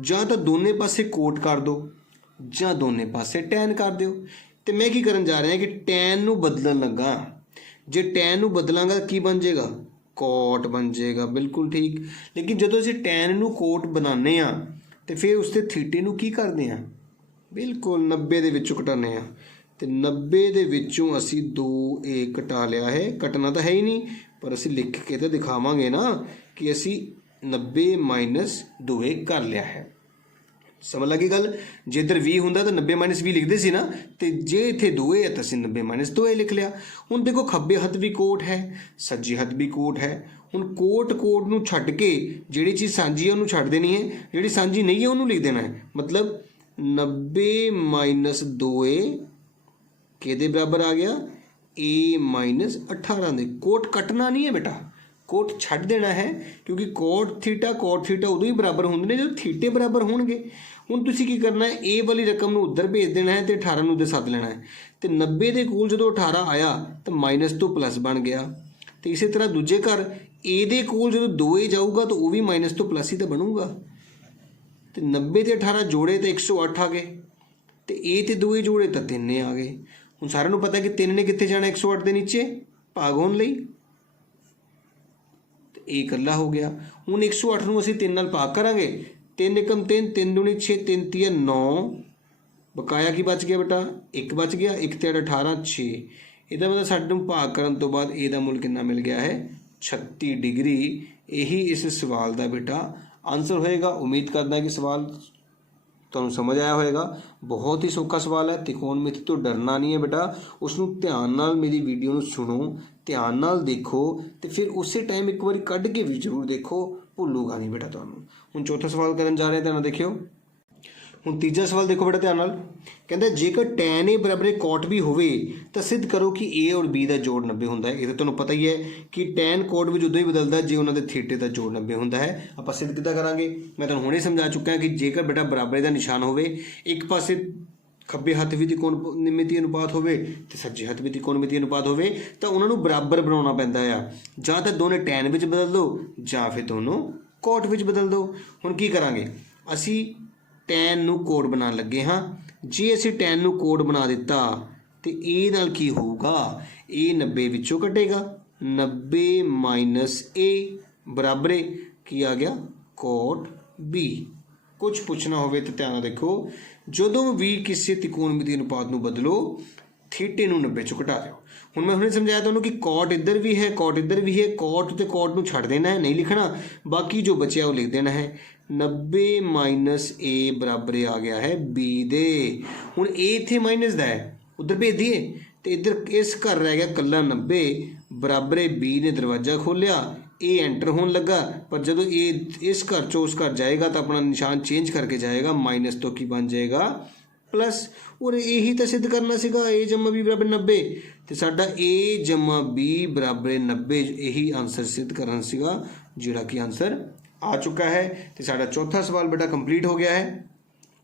ਜਾਂ ਤਾਂ ਦੋਨੇ ਪਾਸੇ ਕੋਟ ਕਰ ਦਿਓ ਜਾਂ ਦੋਨੇ ਪਾਸੇ tan ਕਰ ਦਿਓ। ਤੇ ਮੈਂ ਕੀ ਕਰਨ ਜਾ ਰਿਹਾ ਕਿ tan ਨੂੰ ਬਦਲਣ ਲੱਗਾ। ਜੇ tan ਨੂੰ ਬਦਲਾਂਗਾ ਕੀ ਬਣ ਜਾਏਗਾ cot ਬਣ ਜਾਏਗਾ। ਬਿਲਕੁਲ ਠੀਕ। ਲੇਕਿਨ ਜਦੋਂ ਅਸੀਂ tan ਨੂੰ cot ਬਣਾਉਂਦੇ ਹਾਂ ਤੇ ਫਿਰ ਉਸ ਦੇ ਥੀਟੇ ਨੂੰ ਕੀ ਕਰਦੇ ਹਾਂ, ਬਿਲਕੁਲ 90 ਦੇ ਵਿੱਚੋਂ ਘਟਾਉਂਦੇ ਹਾਂ। ਤੇ 90 ਦੇ ਵਿੱਚੋਂ ਅਸੀਂ 2a ਘਟਾ ਲਿਆ ਹੈ। ਕੱਟਣਾ ਤਾਂ ਹੈ ਹੀ ਨਹੀਂ, ਪਰ ਅਸੀਂ ਲਿਖ ਕੇ ਤਾਂ ਦਿਖਾਵਾਂਗੇ ਨਾ ਕਿ ਅਸੀਂ 90 ਮਾਈਨਸ 2a ਕਰ ਲਿਆ ਹੈ। ਸਮਝ ਲੱਗੀ ਗੱਲ। ਜੇ ਇੱਧਰ 20 ਹੁੰਦਾ ਤਾਂ 90 ਮਾਈਨਸ 20 ਲਿਖਦੇ ਸੀ ਨਾ, ਤੇ ਜੇ ਇੱਥੇ 2a ਹੈ ਤਾਂ ਅਸੀਂ 90 ਮਾਈਨਸ 2a ਲਿਖ ਲਿਆ। ਹੁਣ ਦੇਖੋ ਖੱਬੇ ਹੱਥ ਵੀ ਕੋਟ ਹੈ, ਸੱਜੇ ਹੱਥ ਵੀ ਕੋਟ ਹੈ। ਹੁਣ ਕੋਟ ਨੂੰ ਛੱਡ ਕੇ ਜਿਹੜੀ ਚੀਜ਼ ਸਾਂਝੀ ਹੈ ਉਹਨੂੰ ਛੱਡ ਦੇਣੀ ਹੈ, ਜਿਹੜੀ ਸਾਂਝੀ ਨਹੀਂ ਹੈ ਉਹਨੂੰ ਲਿਖ ਦੇਣਾ ਹੈ। ਮਤਲਬ 90 ਮਾਈਨਸ 2a ਕਿਹਦੇ ਬਰਾਬਰ ਆ ਗਿਆ a ਮਾਈਨਸ 18 ਦੇ। ਕੋਟ ਕੱਟਣਾ ਨਹੀਂ ਹੈ ਬੇਟਾ, ਕੋਟ ਛੱਡ ਦੇਣਾ ਹੈ, ਕਿਉਂਕਿ ਕੋਟ ਥੀਟਾ ਉਦੋਂ ਹੀ ਬਰਾਬਰ ਹੁੰਦੇ ਨੇ ਜਦੋਂ ਥੀਟੇ ਬਰਾਬਰ ਹੋਣਗੇ। ਹੁਣ ਤੁਸੀਂ ਕੀ ਕਰਨਾ ਹੈ, a ਵਾਲੀ ਰਕਮ ਨੂੰ ਉੱਧਰ ਭੇਜ ਦੇਣਾ ਹੈ ਤੇ 18 ਨੂੰ ਉੱਧਰ ਸੱਦ ਲੈਣਾ ਹੈ। ਤੇ 90 ਦੇ ਕੋਲ ਜਦੋਂ 18 ਆਇਆ ਤਾਂ ਮਾਈਨਸ ਤੋਂ ਪਲੱਸ ਬਣ ਗਿਆ। ਤੇ ਇਸੇ ਤਰ੍ਹਾਂ ਦੂਜੇ ਘਰ a ਦੇ ਕੋਲ ਜਦੋਂ 2a ਜਾਊਗਾ ਤਾਂ ਉਹ ਵੀ ਮਾਈਨਸ ਤੋਂ ਪਲੱਸ ਹੀ ਤਾਂ ਬਣੂਗਾ। ਤੇ 90 ਤੇ 18 ਜੋੜੇ ਤਾਂ 108 ਆ ਗਏ, ਤੇ a ਤੇ 2a ਜੋੜੇ ਤਾਂ 3 ਆ ਗਏ। ਹੁਣ ਸਾਰਿਆਂ ਨੂੰ ਪਤਾ ਕਿ 3 ਨੇ ਕਿੱਥੇ ਜਾਣਾ 108 ਦੇ ਨੀਚੇ ਭਾਗ ਹੋਣ ਲਈ, ਤੇ ਇਹ ਇਕੱਲਾ ਹੋ ਗਿਆ। ਹੁਣ 108 ਨੂੰ ਅਸੀਂ 3 ਨਾਲ ਭਾਗ ਕਰਾਂਗੇ, 3 ਏਕਮ 3, 3 ਦੂਣੀ 6, 3 ਤੀਆ 9, ਬਕਾਇਆ ਕੀ ਬਚ ਗਿਆ ਬੇਟਾ 1 ਬਚ ਗਿਆ, 1 ਤੇ 18 6। ਇਹਦਾ ਮਤਲਬ ਸਾਡੇ ਨੂੰ ਭਾਗ ਕਰਨ ਤੋਂ ਬਾਅਦ ਇਹਦਾ ਮੁੱਲ ਕਿੰਨਾ ਮਿਲ ਗਿਆ ਹੈ 36 ਡਿਗਰੀ। ਇਹੀ ਇਸ ਸਵਾਲ ਦਾ ਬੇਟਾ ਆਨਸਰ ਹੋਏਗਾ। ਉਮੀਦ ਕਰਦਾ ਕਿ ਸਵਾਲ ਤੁਹਾਨੂੰ ਸਮਝ ਆਇਆ ਹੋਏਗਾ। ਬਹੁਤ ਹੀ ਸੌਖਾ ਸਵਾਲ ਹੈ, ਤਿਕੋਣਮਿਤੀ ਤੋਂ ਡਰਨਾ ਨਹੀਂ ਹੈ ਬੇਟਾ। ਉਸ ਨੂੰ ਧਿਆਨ ਨਾਲ ਮੇਰੀ ਵੀਡੀਓ ਨੂੰ ਸੁਣੋ, ਧਿਆਨ ਨਾਲ ਦੇਖੋ, ਤੇ ਫਿਰ ਉਸੇ ਟਾਈਮ ਇੱਕ ਵਾਰੀ ਕੱਢ ਕੇ ਵੀ ਜ਼ਰੂਰ ਦੇਖੋ, ਭੁੱਲੂਗਾ ਨਹੀਂ ਬੇਟਾ ਤੁਹਾਨੂੰ। ਹੁਣ ਚੌਥਾ ਸਵਾਲ ਕਰਨ ਜਾ ਰਹੇ, ਧਿਆਨ ਦੇਖਿਓ। ਹੁਣ ਤੀਜਾ ਸਵਾਲ ਦੇਖੋ ਬੇਟਾ ਧਿਆਨ ਨਾਲ। ਕਹਿੰਦਾ ਜੇਕਰ tan a ਬਰਾਬਰ cot b ਹੋਵੇ ਤਾਂ ਸਿੱਧ ਕਰੋ ਕਿ a ਔਰ b ਦਾ ਜੋੜ 90 ਹੁੰਦਾ ਹੈ। ਇਹ ਤਾਂ ਤੁਹਾਨੂੰ ਪਤਾ ਹੀ ਹੈ ਕਿ tan cot ਵਿੱਚ ਉਦੋਂ ਹੀ ਬਦਲਦਾ ਜੇ ਉਹਨਾਂ ਦੇ ਥੀਟੇ ਦਾ ਜੋੜ 90 ਹੁੰਦਾ ਹੈ। ਆਪਾਂ ਸਿੱਧ ਕਿੱਦਾਂ ਕਰਾਂਗੇ, ਮੈਂ ਤੁਹਾਨੂੰ ਹੁਣੇ ਸਮਝਾ ਚੁੱਕਾ ਕਿ ਜੇਕਰ ਬੇਟਾ ਬਰਾਬਰੀ ਦਾ ਨਿਸ਼ਾਨ ਹੋਵੇ, ਇੱਕ ਪਾਸੇ ਖੱਬੇ ਹੱਥ ਵੀ ਤਿਕੋਣਮਿਤੀ ਅਨੁਪਾਤ ਹੋਵੇ ਤੇ ਸੱਜੇ ਹੱਥ ਵੀ ਤਿਕੋਣਮਿਤੀ ਅਨੁਪਾਤ ਹੋਵੇ, ਤਾਂ ਉਹਨਾਂ ਨੂੰ ਬਰਾਬਰ ਬਣਾਉਣਾ ਪੈਂਦਾ ਆ। ਜਾਂ ਤਾਂ ਦੋਨੇ tan ਵਿੱਚ ਬਦਲ ਦਿਓ ਜਾਂ ਫਿਰ ਦੋਨੋਂ cot ਵਿੱਚ ਬਦਲ ਦਿਓ। ਹੁਣ ਕੀ ਕਰਾਂਗੇ, ਅਸੀਂ tan ਨੂੰ ਕੋਡ ਬਣਾਉਣ ਲੱਗੇ ਹਾਂ। ਜੇ ਅਸੀਂ tan ਨੂੰ ਕੋਡ ਬਣਾ ਦਿੱਤਾ ਤੇ ਇਹ ਨਾਲ ਕੀ ਹੋਊਗਾ, ਇਹ 90 ਵਿੱਚੋਂ ਕੱਟੇਗਾ, 90 ਮਾਈਨਸ a ਬਰਾਬਰ ਕੀ ਆ ਗਿਆ cot b। ਕੁਝ ਪੁੱਛਣਾ ਹੋਵੇ ਤਾਂ ਧਿਆਨ ਨਾਲ ਦੇਖੋ, ਜਦੋਂ ਵੀ ਕਿਸੇ ਤਿਕੋਣਮਿਤੀ ਅਨੁਪਾਤ ਨੂੰ ਬਦਲੋ ਥੀਟੇ ਨੂੰ 90 ਚੋਂ ਘਟਾ ਦਿਓ। ਹੁਣ ਮੈਂ ਹੁਣੇ ਸਮਝਾਇਆ ਤੁਹਾਨੂੰ ਕਿ cot ਇੱਧਰ ਵੀ ਹੈ, cot ਇੱਧਰ ਵੀ ਹੈ, cot ਤੇ cot ਨੂੰ ਛੱਡ ਦੇਣਾ ਹੈ, ਨਹੀਂ ਲਿਖਣਾ, ਬਾਕੀ ਜੋ ਬਚਿਆ ਉਹ ਲਿਖ ਦੇਣਾ ਹੈ। 90 ਮਾਈਨਸ a ਬਰਾਬਰ ਆ ਗਿਆ ਹੈ b ਦੇ। ਹੁਣ a ਇੱਥੇ ਮਾਈਨਸ ਦਾ ਹੈ, ਉੱਧਰ ਭੇਜ ਦਈਏ, ਤੇ ਇੱਧਰ ਇਸ ਘਰ ਰਹਿ ਗਿਆ ਇਕੱਲਾ 90 ਬਰਾਬਰ b ਨੇ ਦਰਵਾਜ਼ਾ ਖੋਲ੍ਹਿਆ, ਇਹ ਐਂਟਰ ਹੋਣ ਲੱਗਾ, ਪਰ ਜਦੋਂ ਇਹ ਇਸ ਘਰ ਚੋਂ ਉਸ ਘਰ ਜਾਏਗਾ ਤਾਂ ਆਪਣਾ ਨਿਸ਼ਾਨ ਚੇਂਜ ਕਰਕੇ ਜਾਏਗਾ, ਮਾਈਨਸ ਤੋਂ ਕੀ ਬਣ ਜਾਏਗਾ प्लस और यही तो सिद्ध करना सीगा a जमा b बराबर 90 तो साडा a जमा b बराबर 90 यही आंसर सिद्ध करना सीगा जिहड़ा कि आंसर आ चुका है। तो साडा चौथा सवाल बेटा कंप्लीट हो गया है।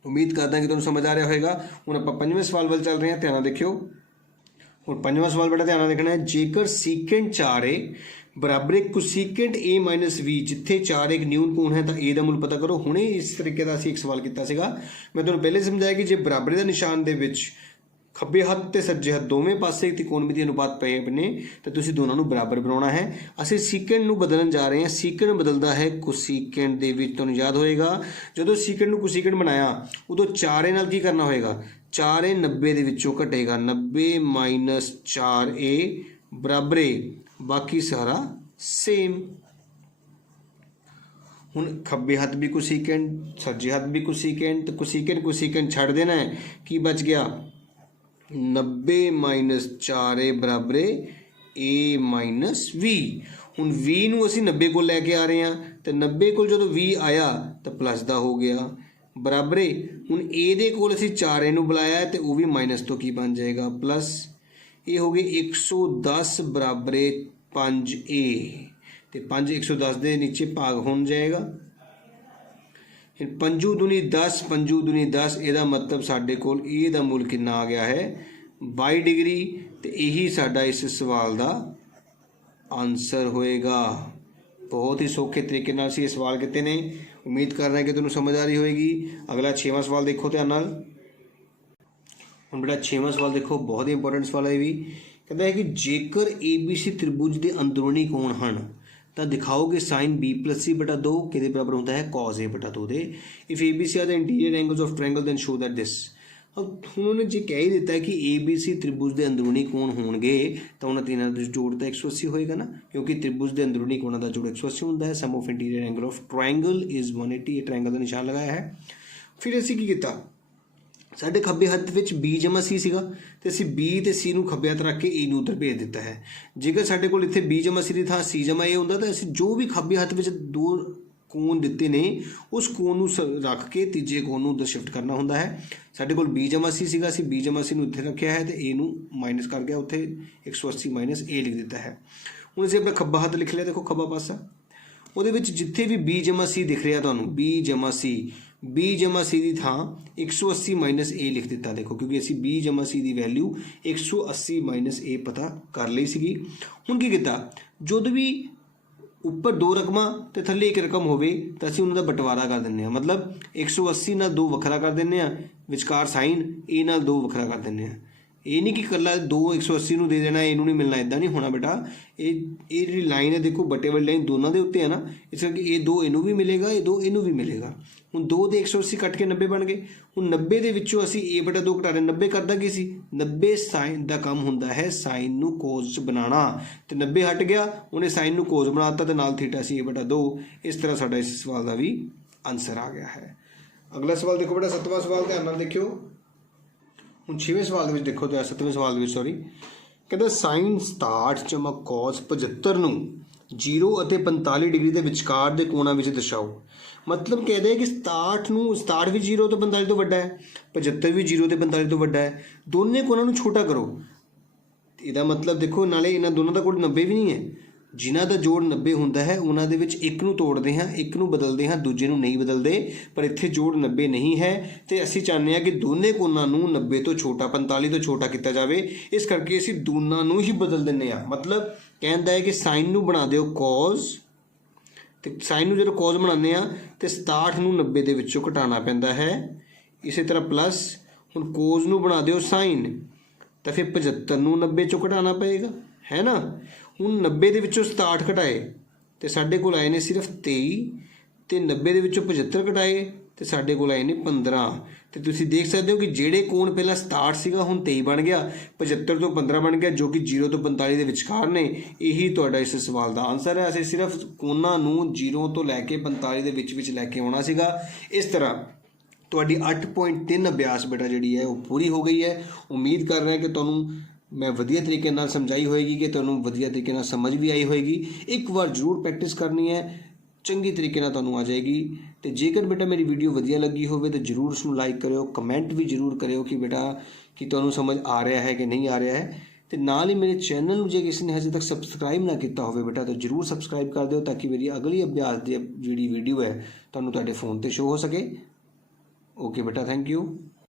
उम्मीद करदा कि तुहानूं समझ आ रहा होगा। हुण आपां पंजवें सवाल वाल चल रहे हैं, ध्यान देखियो। हुण पंजवां सवाल बेटा ध्यान देखना है, जेकर सीकेंट 4a बराबर कोसीकेंट a माइनस v जिथे 4 एक न्यून कोण है तो a का मूल पता करो। हुणे इस तरीके का एक सवाल किया सीगा, मैं तुहानूं पहले समझाया कि जे बराबरी का निशान दे विच खब्बे हथ ते सज्जे हथ दोवें पासे त्रिकोणमिति अनुपात पे ने तो तुसीं दोनों नूं बराबर बनाउणा है। असीं सीकेंट नूं बदलण जा रहे हैं, सीकेंट बदलदा है कोसीकेंट दे विच। तुहानूं याद होएगा जदों सीकेंट नूं कोसीकेंट बनाया उदों 4a नाल की करना होएगा, 4a 90 दे विचों घटेगा, 90 माइनस 4a बराबर बाकी सारा सेम। हुण खब्बे हथ भी कोसीकेंट सज्जे हथ भी कोसीकेंट, तो कोसीकेंट छड़ देना है, की बच गया 90 माइनस 4a बराबर a माइनस v। हुण v नूं असीं 90 को लैके आ रहे हैं तो 90 को जो v आया तो प्लस का हो गया बराबर। हुण a दे कोल असीं 4a नूं बुलाया तो वह भी माइनस तो की बन जाएगा प्लस। ये हो गए 110 बराबर 5a तो 5 110 के नीचे भाग हो जाएगा। पंजू दूनी 10 पंजू दूनी 10, यदा मतलब साडे कोल ए दा मूल कितना आ गया है 22 डिग्री। तो यही साडा इस सवाल का आंसर होएगा। बहुत ही सौखे तरीके नाल सी सवाल किते ने। उम्मीद कर रहे हैं कि तुहानूं समझ आ रही होएगी। अगला 6वां सवाल देखो ध्यान नाल। हुण बेटा 6वां सवाल देखो, बहुत ही इंपॉर्टेंट सवाल है। भी कहता है कि जेकर ABC त्रिभुज के अंदरूनी कोण हैं तो दिखाओगे साइन b प्लस c बटा 2 कि बराबर होता है cos a बटा 2 दे। If ABC are the interior angles of triangle then show that this. अब उन्होंने जो कह ही दिता है कि ABC त्रिभुज के अंदरूनी कोण होंगे तो उन्होंने तीनों का जोड़ तो 180 होएगा ना, क्योंकि त्रिभुज के अंदरूनी कोणों का जोड़ 180 होता है। Sum of interior angle of triangle is 180। Triangle का निशान लगाया है। फिर असीं की कीता, साडे खब्बे हथ विच b जमा c सीगा ते असीं b ते c नूं खब्बे हथ रख के a नूं उधर भेज दिता है। जेकर साडे कोल इत्थे b जमा c दी थां c जमा a हुंदा तां असीं जो भी खब्बे हथ विच दो ਕੋਣ ਦਿੱਤੇ ਨੇ ਉਸ ਕੋਣ ਨੂੰ ਰੱਖ ਕੇ ਤੀਜੇ ਕੋਣ ਨੂੰ ਉੱਧਰ ਸ਼ਿਫਟ ਕਰਨਾ ਹੁੰਦਾ ਹੈ। ਸਾਡੇ ਕੋਲ b ਜਮਾ c ਸੀਗਾ, ਅਸੀਂ b ਜਮਾ c ਨੂੰ ਇੱਥੇ ਰੱਖਿਆ ਹੈ ਤੇ a ਨੂੰ ਮਾਈਨਸ ਕਰ ਗਿਆ, ਉੱਥੇ 180 ਮਾਈਨਸ a ਲਿਖ ਦਿੱਤਾ ਹੈ। ਹੁਣ ਅਸੀਂ ਆਪਣਾ ਖੱਬਾ ਹੱਥ ਲਿਖ ਲਿਆ, ਦੇਖੋ ਖੱਬਾ ਪਾਸਾ, ਉਹਦੇ ਵਿੱਚ ਜਿੱਥੇ ਵੀ b ਜਮਾ c ਦਿਖ ਰਿਹਾ ਤੁਹਾਨੂੰ, b ਜਮਾ c ਦੀ ਥਾਂ 180 ਮਾਈਨਸ a ਲਿਖ ਦਿੱਤਾ, ਦੇਖੋ ਕਿਉਂਕਿ ਅਸੀਂ b ਜਮਾ c the value 180 minus a ਪਤਾ ਕਰ ਲਈ ਸੀਗੀ। ਹੁਣ ਕੀ ਕੀਤਾ, ਜਦੋਂ ਵੀ ਉੱਪਰ ਦੋ ਰਕਮਾਂ ਤੇ ਥੱਲੇ ਇੱਕ ਰਕਮ ਹੋਵੇ ਤਾਂ ਅਸੀਂ ਉਹਨਾਂ ਦਾ ਬਟਵਾਰਾ ਕਰ ਦਿੰਦੇ ਹਾਂ, ਮਤਲਬ 180 ਨਾਲ 2 ਵੱਖਰਾ ਕਰ ਦਿੰਦੇ ਹਾਂ, ਵਿਚਕਾਰ ਸਾਈਨ a ਨਾਲ 2 ਵੱਖਰਾ ਕਰ ਦਿੰਦੇ ਹਾਂ। ਇਹ ਨਹੀਂ ਕਿ ਇਕੱਲਾ 2 180 ਨੂੰ ਦੇ ਦੇਣਾ, ਇਹਨੂੰ ਨਹੀਂ ਮਿਲਣਾ, ਇੱਦਾਂ ਨਹੀਂ ਹੋਣਾ ਬੇਟਾ। ਇਹ ਜਿਹੜੀ ਲਾਈਨ ਹੈ ਦੇਖੋ ਬਟੇ ਵਾਲੀ ਲਾਈਨ ਦੋਨਾਂ ਦੇ ਉੱਤੇ ਹੈ ਨਾ, ਇਸ ਕਰਕੇ ਇਹ 2 ਇਹਨੂੰ ਵੀ ਮਿਲੇਗਾ, ਇਹ 2 ਇਹਨੂੰ ਵੀ ਮਿਲੇਗਾ। ਹੁਣ 2 ਦੇ 180 ਕੱਟ ਕੇ 90 ਬਣ ਗਏ। ਹੁਣ 90 ਦੇ ਵਿੱਚੋਂ ਅਸੀਂ a/2 ਘਟਾ ਰਹੇ, 90 ਕਰਦਾ ਕੀ ਸੀ, 90 ਸਾਈਨ ਦਾ ਕੰਮ ਹੁੰਦਾ ਹੈ ਸਾਈਨ ਨੂੰ ਕੋਜ਼ 'ਚ ਬਣਾਉਣਾ, ਤੇ 90 ਹਟ ਗਿਆ, ਉਹਨੇ ਸਾਈਨ ਨੂੰ ਕੋਜ਼ ਬਣਾ ਦਿੱਤਾ ਤੇ ਨਾਲ ਥੀਟਾ ਸੀ a/2। ਇਸ ਤਰ੍ਹਾਂ ਸਾਡਾ ਇਸ ਸਵਾਲ ਦਾ ਵੀ ਆਨਸਰ ਆ ਗਿਆ ਹੈ। ਅਗਲਾ ਸਵਾਲ ਦੇਖੋ ਬੇਟਾ, 7ਵਾਂ ਸਵਾਲ ਧਿਆਨ ਨਾਲ ਦੇਖਿਓ। ਹੁਣ 6ਵੇਂ ਸਵਾਲ ਦੇ ਵਿੱਚ ਦੇਖੋ ਤੇ 7ਵੇਂ ਸਵਾਲ ਦੇ ਵਿੱਚ ਕਹਿੰਦਾ ਸਾਈਨ 67 ਜਮਾ ਕੋਸ 75 ਨੂੰ 0 ਅਤੇ 45 ਡਿਗਰੀ ਦੇ ਵਿਚਕਾਰ ਦੇ ਕੋਣਾਂ ਵਿੱਚ ਦਰਸਾਓ। ਮਤਲਬ ਕਹਿੰਦੇ ਹੈ ਕਿ 67 ਵੀ 0 ਤੋਂ 45 ਤੋਂ ਵੱਡਾ ਹੈ, 75 ਵੀ 0 ਤੇ 45 ਤੋਂ ਵੱਡਾ ਹੈ, ਦੋਨੇ ਕੋਣਾਂ ਨੂੰ ਛੋਟਾ ਕਰੋ। ਇਹਦਾ ਮਤਲਬ ਦੇਖੋ, ਨਾਲੇ ਇਹਨਾਂ ਦੋਨਾਂ ਦਾ ਕੋਣ 90 ਵੀ ਨਹੀਂ ਹੈ, ਜਿਨ੍ਹਾਂ ਦਾ ਜੋੜ 90 ਹੁੰਦਾ ਹੈ ਉਹਨਾਂ ਦੇ ਵਿੱਚ ਇੱਕ ਨੂੰ ਤੋੜਦੇ ਹਾਂ, ਇੱਕ ਨੂੰ ਬਦਲਦੇ ਹਾਂ, ਦੂਜੇ ਨੂੰ ਨਹੀਂ ਬਦਲਦੇ। ਪਰ ਇੱਥੇ ਜੋੜ 90 ਨਹੀਂ ਹੈ ਤੇ ਅਸੀਂ ਚਾਹੁੰਦੇ ਹਾਂ ਕਿ ਦੋਨੇ ਕੋਣਾਂ ਨੂੰ 90 ਤੋਂ ਛੋਟਾ 45 ਤੋਂ ਛੋਟਾ ਕੀਤਾ ਜਾਵੇ, ਇਸ ਕਰਕੇ ਅਸੀਂ ਦੋਨਾਂ ਨੂੰ ਹੀ ਬਦਲ ਦਿੰਦੇ ਹਾਂ। ਮਤਲਬ ਕਹਿੰਦਾ ਹੈ ਕਿ ਸਾਈਨ ਨੂੰ ਬਣਾ ਦਿਓ ਕੋਜ਼, ਤੇ ਸਾਈਨ ਨੂੰ ਜਦੋਂ ਕੋਜ਼ ਬਣਾਉਂਦੇ ਹਾਂ ਤੇ 67 ਨੂੰ 90 ਦੇ ਵਿੱਚੋਂ ਘਟਾਉਣਾ ਪੈਂਦਾ ਹੈ। ਇਸੇ ਤਰ੍ਹਾਂ ਪਲੱਸ ਹੁਣ ਕੋਜ਼ ਨੂੰ ਬਣਾ ਦਿਓ ਸਾਈਨ, ਤਾਂ ਫਿਰ 75 ਨੂੰ 90 ਚੋਂ ਘਟਾਉਣਾ ਪਏਗਾ, ਹੈ ਨਾ। ਹੁਣ 90 ਦੇ ਵਿੱਚੋਂ 67 ਘਟਾਏ ਤੇ ਸਾਡੇ ਕੋਲ ਆਏ ਨੇ ਸਿਰਫ 23, ਤੇ 90 ਦੇ ਵਿੱਚੋਂ 75 ਘਟਾਏ ਤੇ ਸਾਡੇ ਕੋਲ ਆਏ ਨੇ 15। ਤੇ ਤੁਸੀਂ ਦੇਖ ਸਕਦੇ ਹੋ ਕਿ ਜਿਹੜੇ ਕੋਣ ਪਹਿਲਾਂ 67 ਸੀਗਾ ਹੁਣ 23 ਬਣ ਗਿਆ, 75 ਤੋਂ 15 ਬਣ ਗਿਆ, ਜੋ ਕਿ 0 ਤੋਂ 45 ਦੇ ਵਿਚਕਾਰ ਨੇ। ਇਹੀ ਤੁਹਾਡਾ ਇਸ ਸਵਾਲ ਦਾ ਆਨਸਰ ਹੈ। ਅਸੀਂ ਸਿਰਫ ਕੋਣਾਂ ਨੂੰ 0 ਤੋਂ ਲੈ ਕੇ 45 ਦੇ ਵਿੱਚ ਲੈ ਕੇ ਆਉਣਾ ਸੀਗਾ। ਇਸ ਤਰ੍ਹਾਂ ਤੁਹਾਡੀ 8.3 ਅਭਿਆਸ ਬੇਟਾ ਜਿਹੜੀ ਹੈ ਉਹ ਪੂਰੀ ਹੋ ਗਈ ਹੈ। ਉਮੀਦ ਕਰ ਰਿਹਾ ਕਿ ਤੁਹਾਨੂੰ ਮੈਂ ਵਧੀਆ ਤਰੀਕੇ ਨਾਲ ਸਮਝਾਈ ਹੋਏਗੀ, ਕਿ ਤੁਹਾਨੂੰ ਵਧੀਆ ਤਰੀਕੇ ਨਾਲ ਸਮਝ ਵੀ ਆਈ ਹੋਏਗੀ। ਇੱਕ ਵਾਰ ਜ਼ਰੂਰ ਪ੍ਰੈਕਟਿਸ ਕਰਨੀ ਹੈ, ਚੰਗੀ ਤਰੀਕੇ ਨਾਲ ਤੁਹਾਨੂੰ ਆ ਜਾਏਗੀ। ਤੇ ਜੇਕਰ ਬੇਟਾ ਮੇਰੀ ਵੀਡੀਓ ਵਧੀਆ ਲੱਗੀ ਹੋਵੇ ਤਾਂ ਜ਼ਰੂਰ ਉਸਨੂੰ ਲਾਈਕ ਕਰਿਓ, ਕਮੈਂਟ ਵੀ ਜ਼ਰੂਰ ਕਰਿਓ ਕਿ ਬੇਟਾ ਕਿ ਤੁਹਾਨੂੰ ਸਮਝ ਆ ਰਿਹਾ ਹੈ ਕਿ ਨਹੀਂ ਆ ਰਿਹਾ ਹੈ। ਤੇ ਨਾਲ ਹੀ ਮੇਰੇ ਚੈਨਲ ਨੂੰ ਜੇ ਕਿਸੇ ਨੇ ਹਜੇ ਤੱਕ ਸਬਸਕ੍ਰਾਈਬ ਨਾ ਕੀਤਾ ਹੋਵੇ ਬੇਟਾ ਤਾਂ ਜ਼ਰੂਰ ਸਬਸਕ੍ਰਾਈਬ ਕਰ ਦਿਓ, ਤਾਂ ਕਿ ਮੇਰੀ ਅਗਲੀ ਅਭਿਆਸ ਦੀ ਜਿਹੜੀ ਵੀਡੀਓ ਹੈ ਤੁਹਾਨੂੰ ਤੁਹਾਡੇ ਫੋਨ 'ਤੇ ਸ਼ੋ ਹੋ ਸਕੇ। ਓਕੇ ਬੇਟਾ, ਥੈਂਕ ਯੂ।